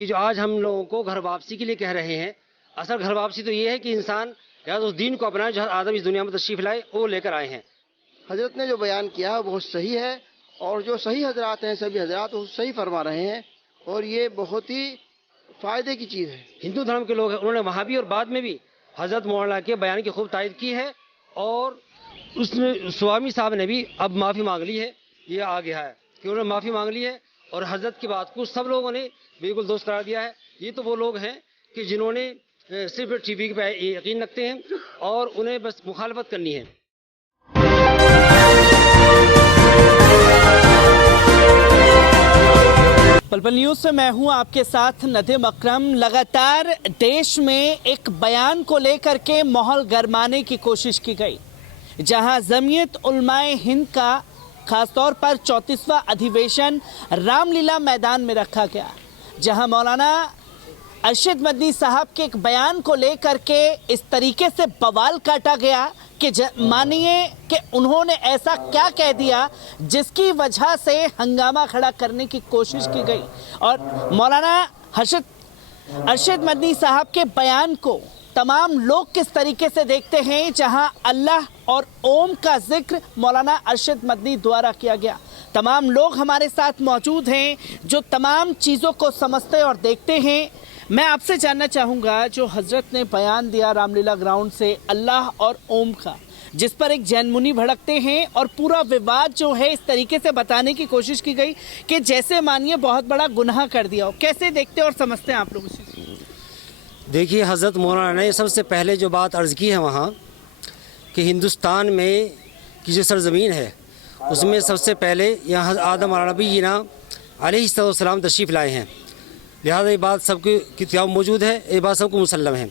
کہ جو آج ہم لوگوں کو گھر واپسی کے لیے کہہ رہے ہیں، اصل گھر واپسی تو یہ ہے کہ انسان یا اس دین کو اپنائے جو آدم اس دنیا میں تشریف لائے وہ لے کر آئے ہیں۔ حضرت نے جو بیان کیا ہے بہت صحیح ہے، اور جو صحیح حضرات ہیں سبھی حضرات وہ صحیح فرما رہے ہیں، اور یہ بہت ہی فائدے کی چیز ہے۔ ہندو دھرم کے لوگ ہیں، انہوں نے وہاں بھی اور بعد میں بھی حضرت مولانا کے بیان کی خوب تائید کی ہے، اور اس نے سوامی صاحب نے بھی اب معافی مانگ لی ہے۔ یہ آ گیا ہے کہ انہوں نے معافی مانگ لی ہے، اور حضرت کی بات کو سب لوگوں نے بالکل درست قرار دیا ہے۔ یہ تو وہ لوگ ہیں کہ جنہوں نے صرف ٹی وی پہ یقین رکھتے ہیں اور انہیں بس مخالفت کرنی ہے۔ پلپل نیوز سے میں ہوں آپ کے ساتھ ندیم اکرم۔ لگاتار دیش میں ایک بیان کو لے کر کے ماحول گرمانے کی کوشش کی گئی، جہاں جمعیت علماء ہند کا خاص طور پر 34واں ادھیویشن رام لیلا میدان میں رکھا گیا، جہاں مولانا ارشد مدنی صاحب کے ایک بیان کو لے کر کے اس طریقے سے بوال کاٹا گیا کہ مانیے کہ انہوں نے ایسا کیا کہہ دیا جس کی وجہ سے ہنگامہ کھڑا کرنے کی کوشش کی گئی، اور مولانا ارشد مدنی صاحب کے بیان کو تمام لوگ کس طریقے سے دیکھتے ہیں، جہاں اللہ اور اوم کا ذکر مولانا ارشد مدنی دوارا کیا گیا۔ تمام لوگ ہمارے ساتھ موجود ہیں جو تمام چیزوں کو سمجھتے اور دیکھتے ہیں۔ میں آپ سے جاننا چاہوں گا، جو حضرت نے بیان دیا رام لیلا گراؤنڈ سے اللہ اور اوم کا، جس پر ایک جین منی بھڑکتے ہیں اور پورا وواد جو ہے اس طریقے سے بتانے کی کوشش کی گئی کہ جیسے مانیے بہت بڑا گناہ کر دیا ہو، کیسے دیکھتے اور سمجھتے ہیں آپ لوگ اس چیز کو؟ دیکھیے، حضرت مولانا نے سب سے پہلے جو بات عرض کی ہے وہاں کہ ہندوستان میں کی جو سرزمین ہے اس میں سب سے پہلے یہاں آدم نبینا علیہ السلام تشریف لائے ہیں، لہذا یہ بات سب کی کتاب موجود ہے، یہ بات سب کو مسلم ہے۔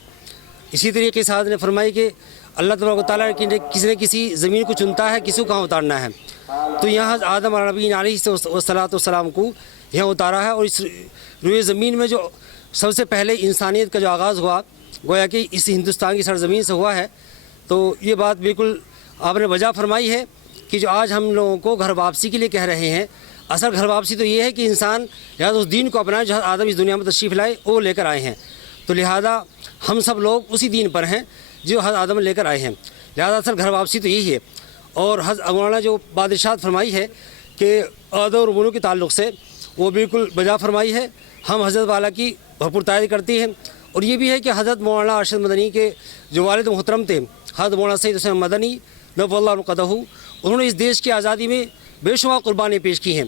اسی طریقے سے حضرت نے فرمائی کہ اللہ تبارک و تعالیٰ کسی نہ کسی زمین کو چنتا ہے، کسی کو کہاں اتارنا ہے، تو یہاں آدم نبی علیہ السلام کو یہاں اتارا ہے، اور اس روئے زمین میں جو سب سے پہلے انسانیت کا جو آغاز ہوا گویا کہ اس ہندوستان کی سرزمین سے ہوا ہے۔ تو یہ بات بالکل آپ نے وجہ فرمائی ہے کہ جو آج ہم لوگوں کو گھر واپسی کے لیے کہہ رہے ہیں، اصل گھر واپسی تو یہ ہے کہ انسان لہٰذا اس دین کو اپنائے جو آدم اس دنیا میں تشریف لائے وہ لے کر آئے ہیں، تو لہذا ہم سب لوگ اسی دین پر ہیں جو حضرت آدم لے کر آئے ہیں، لہذا اصل گھر واپسی تو یہی ہے۔ اور حضرت مولانا جو بادشاہت فرمائی ہے کہ عہدہ اور منو کے تعلق سے وہ بالکل بجا فرمائی ہے، ہم حضرت والا کی بھرپور تائید کرتے ہیں۔ اور یہ بھی ہے کہ حضرت مولانا ارشد مدنی کے جو والد محترم تھے حضرت مولانا سید حسین مدنی نور اللہ قدہ، انہوں نے اس دیش کی آزادی میں بے شمار قربانی پیش کی ہیں،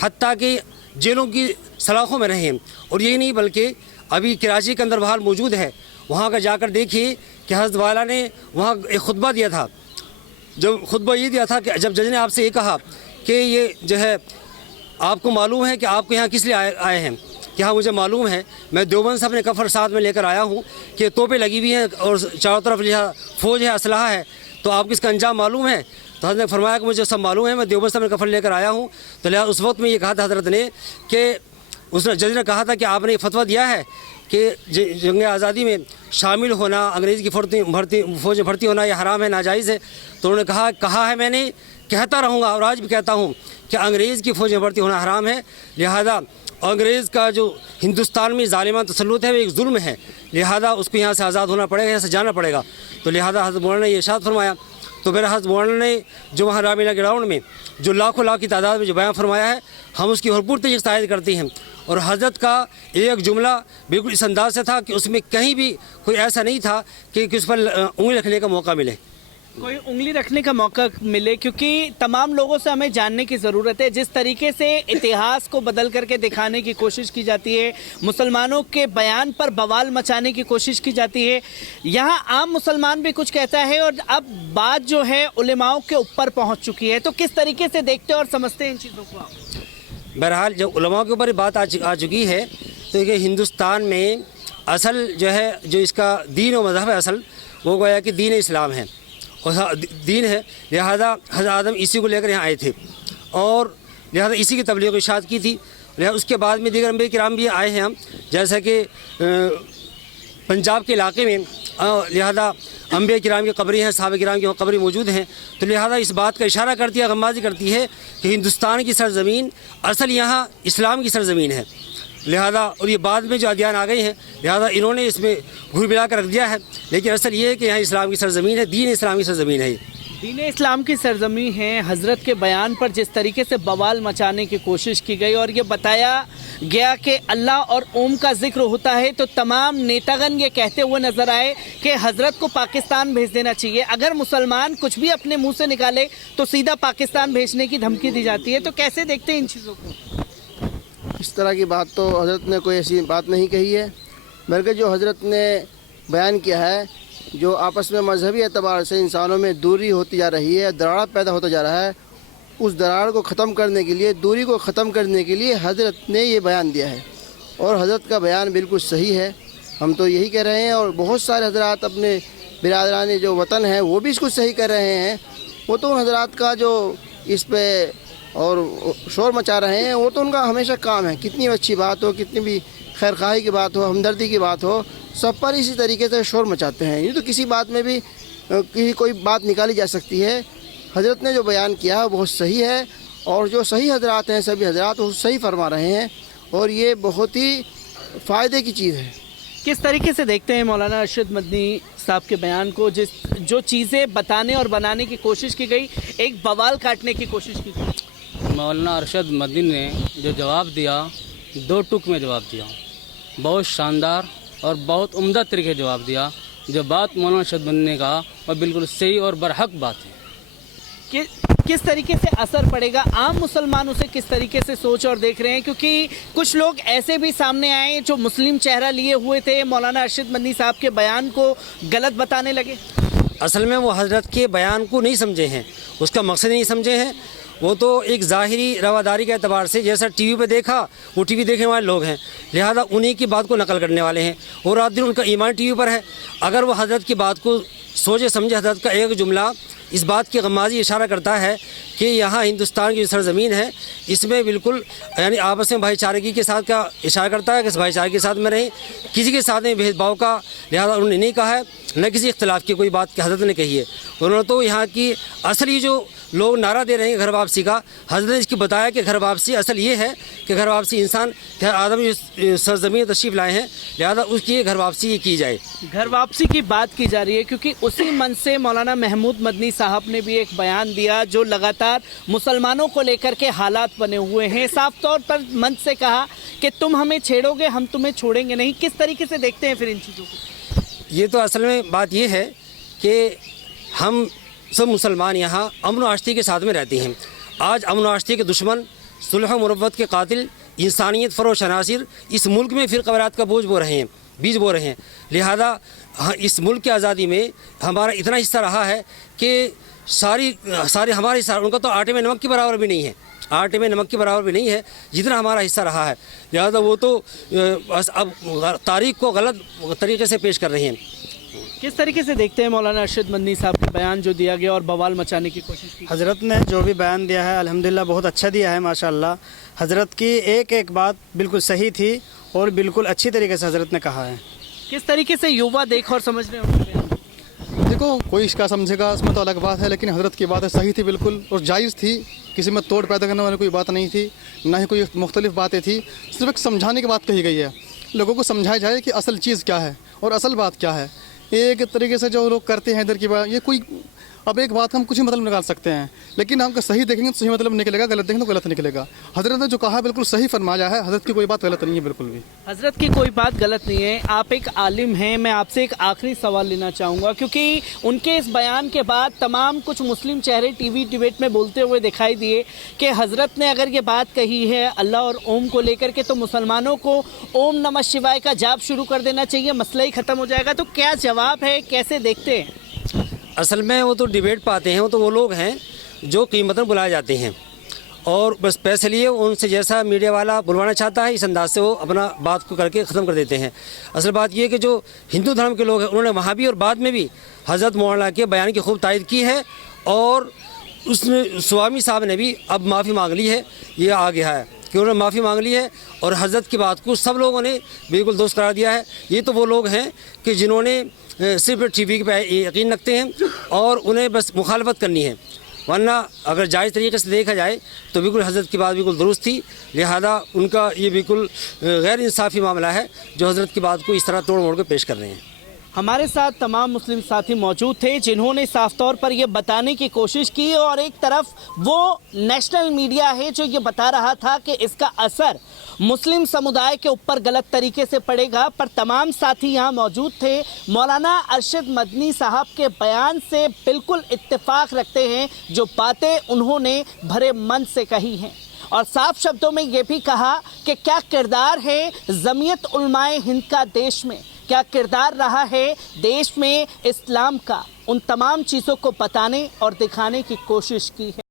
حتیٰ کہ جیلوں کی سلاخوں میں رہے ہیں۔ اور یہی نہیں بلکہ ابھی کراچی کے اندر بحال موجود ہے، وہاں کا جا کر دیکھیے کہ حضرت والا نے وہاں ایک خطبہ دیا تھا، جب خطبہ یہ دیا تھا کہ جب جج نے آپ سے یہ کہا کہ یہ جو ہے آپ کو معلوم ہے کہ آپ کو یہاں کس لیے آئے ہیں، کہ ہاں مجھے معلوم ہے، میں دیوبند سے اپنے کفر ساتھ میں لے کر آیا ہوں کہ توپیں لگی ہوئی ہیں اور چاروں طرف فوج ہے، اسلحہ ہے، تو آپ کو اس کا انجام معلوم ہے؟ تو حضرت نے فرمایا کہ مجھے سب معلوم ہے، میں دیوبند سے اپنے کفر لے کر آیا ہوں۔ تو لہٰذا اس وقت میں یہ کہا تھا حضرت نے کہ اس جج نے کہا تھا کہ آپ نے یہ فتویٰ دیا ہے کہ جنگ آزادی میں شامل ہونا، انگریز کی فوج میں بھرتی ہونا یہ حرام ہے، ناجائز ہے۔ تو انہوں نے کہا ہے میں نے کہتا رہوں گا اور آج بھی کہتا ہوں کہ انگریز کی فوج میں بھرتی ہونا حرام ہے، لہذا انگریز کا جو ہندوستان میں ظالمانہ تسلط ہے وہ ایک ظلم ہے، لہذا اس کو یہاں سے آزاد ہونا پڑے گا، یہاں سے جانا پڑے گا۔ تو لہذا حضرت مولانا نے یہ ارشاد فرمایا، تو میرا حضرت مولانا نے جو وہاں رام لیلا گراؤنڈ میں جو لاکھوں لاکھ کی تعداد میں جو بیان فرمایا ہے، ہم اس کی بھرپور تائید کرتے ہیں۔ اور حضرت کا ایک جملہ بالکل اس انداز سے تھا کہ اس میں کہیں بھی کوئی ایسا نہیں تھا کہ اس پر انگلی رکھنے کا موقع ملے، کوئی انگلی رکھنے کا موقع ملے، کیونکہ تمام لوگوں سے ہمیں جاننے کی ضرورت ہے جس طریقے سے اتہاس کو بدل کر کے دکھانے کی کوشش کی جاتی ہے، مسلمانوں کے بیان پر بوال مچانے کی کوشش کی جاتی ہے، یہاں عام مسلمان بھی کچھ کہتا ہے اور اب بات جو ہے علماؤں کے اوپر پہنچ چکی ہے، تو کس طریقے سے دیکھتے اور سمجھتے ہیں ان چیزوں کو آپ؟ بہرحال جب علماء کے اوپر بات آ چکی ہے تو کہ ہندوستان میں اصل جو ہے جو اس کا دین و مذہب ہے اصل وہ گویا کہ دین اسلام ہے اور دین ہے، لہذا حضرت آدم اسی کو لے کر یہاں آئے تھے اور لہذا اسی کی تبلیغ و ارشاد کی تھی۔ لہذا اس کے بعد میں دیگر انبیاء کرام بھی آئے ہیں ہم، جیسا کہ پنجاب کے علاقے میں لہذا انبیاء کرام کی قبریں ہیں، صحابہ کرام کی قبریں موجود ہیں، تو لہذا اس بات کا اشارہ کرتی ہے، غمازی کرتی ہے کہ ہندوستان کی سرزمین اصل یہاں اسلام کی سرزمین ہے، لہذا اور یہ بعد میں جو ادیان آ گئی ہیں لہذا انہوں نے اس میں گھر ملا کر رکھ دیا ہے، لیکن اصل یہ ہے کہ یہاں اسلام کی سرزمین ہے، دین اسلام کی سرزمین ہے۔ دین اسلام کی سرزمین ہے۔ حضرت کے بیان پر جس طریقے سے بوال مچانے کی کوشش کی گئی اور یہ بتایا گیا کہ اللہ اور اوم کا ذکر ہوتا ہے تو تمام نیتاگن یہ کہتے ہوئے نظر آئے کہ حضرت کو پاکستان بھیج دینا چاہیے، اگر مسلمان کچھ بھی اپنے منہ سے نکالے تو سیدھا پاکستان بھیجنے کی دھمکی دی جاتی ہے، تو کیسے دیکھتے ہیں ان چیزوں کو؟ اس طرح کی بات تو حضرت نے کوئی ایسی بات نہیں کہی ہے، بلکہ جو حضرت نے بیان کیا ہے، جو آپس میں مذہبی اعتبار سے انسانوں میں دوری ہوتی جا رہی ہے، دراڑ پیدا ہوتا جا رہا ہے، اس دراڑ کو ختم کرنے کے لیے، دوری کو ختم کرنے کے لیے حضرت نے یہ بیان دیا ہے، اور حضرت کا بیان بالکل صحیح ہے۔ ہم تو یہی کہہ رہے ہیں، اور بہت سارے حضرات اپنے برادران جو وطن ہیں وہ بھی اس کو صحیح کر رہے ہیں۔ وہ تو ان حضرات کا جو اس پہ اور شور مچا رہے ہیں، وہ تو ان کا ہمیشہ کام ہے، کتنی بھی اچھی بات ہو، کتنی بھی خیرخواہی کی بات ہو، ہمدردی کی بات ہو، سب پر اسی طریقے سے شور مچاتے ہیں۔ یہ تو کسی بات میں بھی کوئی بات نکالی جا سکتی ہے۔ حضرت نے جو بیان کیا ہے وہ بہت صحیح ہے، اور جو صحیح حضرات ہیں سبھی حضرات وہ صحیح فرما رہے ہیں، اور یہ بہت ہی فائدے کی چیز ہے۔ کس طریقے سے دیکھتے ہیں مولانا ارشد مدنی صاحب کے بیان کو، جو چیزیں بتانے اور بنانے کی کوشش کی گئی، ایک بوال کاٹنے کی کوشش کی گئی؟ مولانا ارشد مدنی نے جو جواب دیا، 2 ٹک میں جواب دیا، بہت شاندار اور بہت عمدہ طریقے جواب دیا۔ جو بات مولانا ارشد مدنی نے کہا وہ بالکل صحیح اور برحق بات ہے۔ کس طریقے سے اثر پڑے گا عام مسلمان، اسے کس طریقے سے سوچ اور دیکھ رہے ہیں؟ کیونکہ کچھ لوگ ایسے بھی سامنے آئے جو مسلم چہرہ لیے ہوئے تھے، مولانا ارشد مدنی صاحب کے بیان کو غلط بتانے لگے۔ اصل میں وہ حضرت کے بیان کو نہیں سمجھے ہیں، اس کا مقصد نہیں سمجھے ہیں۔ وہ تو ایک ظاہری رواداری کے اعتبار سے جیسا ٹی وی پہ دیکھا، وہ ٹی وی دیکھنے والے لوگ ہیں، لہذا انہی کی بات کو نقل کرنے والے ہیں، اور رات دن ان کا ایمان ٹی وی پر ہے۔ اگر وہ حضرت کی بات کو سوچے سمجھے، حضرت کا ایک جملہ اس بات کی غمازی اشارہ کرتا ہے کہ یہاں ہندوستان کی جو سرزمین ہے اس میں بالکل یعنی آپس میں بھائی چارگی کے ساتھ کا اشارہ کرتا ہے کہ اس بھائی چارگی کے ساتھ میں رہیں، کسی کے ساتھ میں بھید بھاؤ کا، لہذا انہوں نے نہیں کہا ہے، نہ کسی اختلاف کی کوئی بات حضرت نے کہی ہے۔ انہوں نے تو یہاں کی اصلی جو لوگ نعرہ دے رہے ہیں گھر واپسی کا، حضرت نے اس کی بتایا کہ گھر واپسی اصل یہ ہے کہ گھر واپسی انسان آدم جو سرزمین تشریف لائے ہیں، لہذا اس کی گھر واپسی کی جائے۔ گھر واپسی کی بات کی جا رہی ہے کیونکہ اسی من سے مولانا محمود مدنی صاحب نے بھی ایک بیان دیا جو لگاتار مسلمانوں کو لے کر کے حالات بنے ہوئے ہیں، صاف طور پر من سے کہا کہ تم ہمیں چھیڑو گے ہم تمہیں چھوڑیں گے نہیں۔ کس طریقے سے دیکھتے ہیں پھر ان چیزوں کو؟ یہ تو اصل میں بات یہ ہے کہ ہم سب مسلمان یہاں امن و آشتی کے ساتھ میں رہتے ہیں۔ آج امن و آشتی کے دشمن، صلح و مروت کے قاتل، انسانیت فروش عناصر اس ملک میں فرقہ وارات کا بیج بو رہے ہیں، لہذا اس ملک کی آزادی میں ہمارا اتنا حصہ رہا ہے کہ سارے ہمارا حصہ، ان کا تو آٹے میں نمک کے برابر بھی نہیں ہے، آٹے میں نمک کے برابر بھی نہیں ہے جتنا ہمارا حصہ رہا ہے، لہذا وہ تو اب تاریخ کو غلط طریقے سے پیش کر رہے ہیں۔ کس طریقے سے دیکھتے ہیں مولانا ارشد مدنی صاحب کا بیان جو دیا گیا اور بوال مچانے کی کوشش کی؟ حضرت نے جو بھی بیان دیا ہے الحمدللہ بہت اچھا دیا ہے ماشاءاللہ۔ حضرت کی ایک ایک بات بالکل صحیح تھی اور بالکل اچھی طریقے سے حضرت نے کہا ہے۔ کس طریقے سے یووا دیکھ اور سمجھ رہے ہیں ان کے بیان؟ دیکھو کوئی اس کا سمجھے گا اس میں تو الگ بات ہے، لیکن حضرت کی باتیں صحیح تھی بالکل اور جائز تھی، کسی میں توڑ پیدا کرنے والی کوئی بات نہیں تھی، نہ ہی کوئی مختلف باتیں تھی، صرف ایک سمجھانے کی بات کہی گئی ہے، لوگوں کو سمجھایا جائے کہ اصل چیز کیا ہے اور اصل بات کیا ہے۔ ایک طریقے سے جو لوگ کرتے ہیں ادھر کی بات، یہ کوئی اب ایک بات ہم کچھ ہی مطلب نکال سکتے ہیں، لیکن ہم صحیح دیکھیں گے تو صحیح مطلب نکلے گا، غلط دیکھیں تو غلط نکلے گا۔ حضرت نے جو کہا ہے بالکل صحیح فرمایا ہے، حضرت کی کوئی بات غلط نہیں ہے بالکل بھی۔ حضرت کی کوئی بات غلط نہیں ہے۔ آپ ایک عالم ہیں، میں آپ سے ایک آخری سوال لینا چاہوں گا کیونکہ ان کے اس بیان کے بعد تمام کچھ مسلم چہرے ٹی وی ڈیبیٹ میں بولتے ہوئے دکھائی دیے کہ حضرت نے اگر یہ بات کہی ہے اللہ اور اوم کو لے کر کے تو مسلمانوں کو اوم نمہ شیوائے کا جاپ شروع کر دینا چاہیے، مسئلہ ہی ختم ہو جائے گا۔ تو کیا جواب ہے، کیسے دیکھتے ہیں؟ اصل میں وہ تو ڈیبیٹ پاتے ہیں، وہ تو وہ لوگ ہیں جو قیمتاً بلائے جاتے ہیں اور بس پیسے لیے ان سے جیسا میڈیا والا بلوانا چاہتا ہے اس انداز سے وہ اپنا بات کو کر کے ختم کر دیتے ہیں۔ اصل بات یہ ہے کہ جو ہندو دھرم کے لوگ ہیں انہوں نے وہاں بھی اور بعد میں بھی حضرت مولانا کے بیان کی خوب تائید کی ہے، اور اس نے سوامی صاحب نے بھی اب معافی مانگ لی ہے، یہ آ گیا ہے کہ انہوں نے معافی مانگ لی ہے اور حضرت کی بات کو سب لوگوں نے بالکل درست قرار دیا ہے۔ یہ تو وہ لوگ ہیں کہ جنہوں نے صرف ٹی وی پہ یقین رکھتے ہیں اور انہیں بس مخالفت کرنی ہے، ورنہ اگر جائز طریقے سے دیکھا جائے تو بالکل حضرت کی بات بالکل درست تھی، لہذا ان کا یہ بالکل غیر انصافی معاملہ ہے جو حضرت کی بات کو اس طرح توڑ موڑ کے پیش کر رہے ہیں۔ ہمارے ساتھ تمام مسلم ساتھی موجود تھے جنہوں نے صاف طور پر یہ بتانے کی کوشش کی، اور ایک طرف وہ نیشنل میڈیا ہے جو یہ بتا رہا تھا کہ اس کا اثر مسلم سمودائے کے اوپر غلط طریقے سے پڑے گا، پر تمام ساتھی یہاں موجود تھے مولانا ارشد مدنی صاحب کے بیان سے بالکل اتفاق رکھتے ہیں، جو باتیں انہوں نے بھرے من سے کہی ہیں، اور صاف شبدوں میں یہ بھی کہا کہ کیا کردار ہے جمعیت علماء ہند کا دیش میں، کیا کردار رہا ہے دیش میں اسلام کا، ان تمام چیزوں کو بتانے اور دکھانے کی کوشش کی ہے۔